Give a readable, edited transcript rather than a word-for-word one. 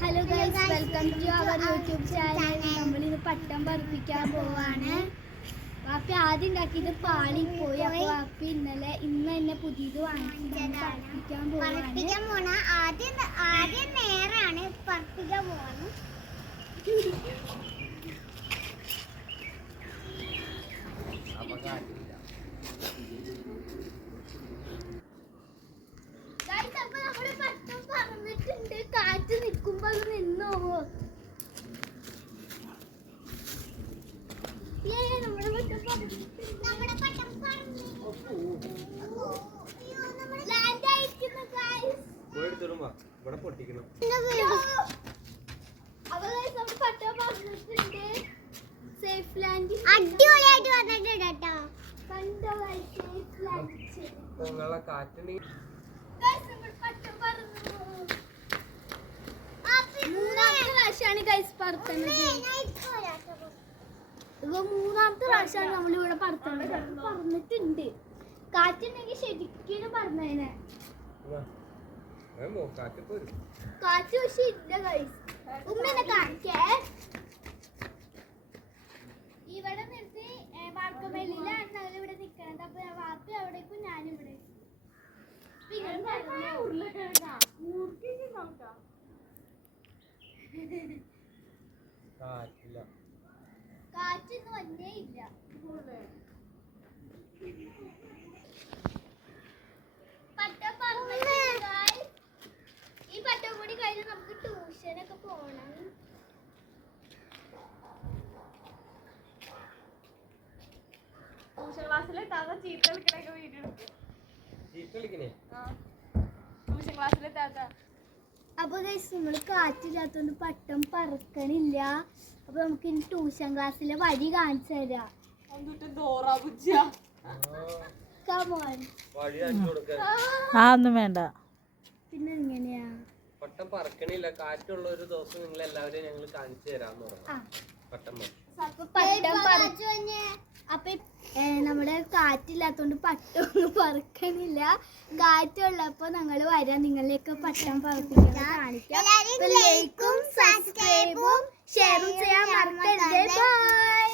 Hello guys, welcome to our YouTube channel. നമ്മളിന്ന് പട്ടം പറപ്പിക്കാൻ പോവാണ്. വാപ്പി ആദ്യം ഉണ്ടാക്കിയത് പാളിപ്പോയി. അപ്പോൾ വാപ്പി ഇന്ന് തന്നെ പുതിയത് പറപ്പിക്കാൻ പോവാണ്. ആദ്യം നേരാണ് പറപ്പിക്കാൻ പോവാണ്. കാറ്റ് നിൽക്കുമ്പോൾ അത് നിന്നോ? അടിപൊളിയായിട്ട് വന്നിട്ടുണ്ട് കേട്ടോ. മൂന്നാമത്തെ പ്രാവശ്യമാണ് നമ്മളിവിടെ പറത്തുന്നത്. പറഞ്ഞിട്ടുണ്ട് കാറ്റുണ്ടെങ്കിൽ ശരിക്കും പറഞ്ഞതിനെ. കാറ്റ് പക്ഷെ ഇല്ല ഗൈസ്. ഉമ്മനെ കാണിക്കേ ഇവിടെ നിർത്തി വാർക്കമേലിലാണ് ഞങ്ങളിവിടെ നിൽക്കണത്. അപ്പൊ വാപ്പി അവിടേക്കും ഞാനിവിടെ. കാറ്റൊന്നും വന്നേ ഇല്ല. പട്ടം പറഞ്ഞിട്ടുണ്ട്. ഈ പട്ടം കൂടി കഴിഞ്ഞ് നമുക്ക് ട്യൂഷനൊക്കെ പോണം. ട്യൂഷൻ ക്ലാസ്സിൽ താത്ത ചീത്ത വിളിക്കണൊക്കെ വീഡിയോ എടുക്കും. ട്യൂഷൻ ക്ലാസ്സിലെ താത്ത അപ്പൊ ഗൈസ്, നമ്മള് കാറ്റില്ലാത്തോണ്ട് പട്ടം പറക്കണില്ല. അപ്പൊ നമുക്ക് ഇനി ട്യൂഷൻ ക്ലാസ്സിലെ വഴി കാണിച്ചു തരാം. ഒന്നും വേണ്ട. പിന്നെ എങ്ങനെയാ പട്ടം പറക്കണില്ല? കാറ്റുള്ള ഒരു ദിവസം നിങ്ങൾ എല്ലാവരെയും ഞങ്ങൾ കാണിച്ചു തരാന്ന് പറഞ്ഞു. പട്ടം അപ്പൊ നമ്മുടെ കാറ്റില്ലാത്തോണ്ട് പട്ടമൊന്നും പറക്കണില്ല. കാറ്റുള്ളപ്പോ ഞങ്ങൾ വരാം, നിങ്ങളിലേക്ക് പട്ടം പറപ്പിക്കാൻ കാണിക്കാം. ലൈക്കും സബ്സ്ക്രൈബും ഷെയറും ചെയ്യാൻ മറക്കരുത്. ബൈ.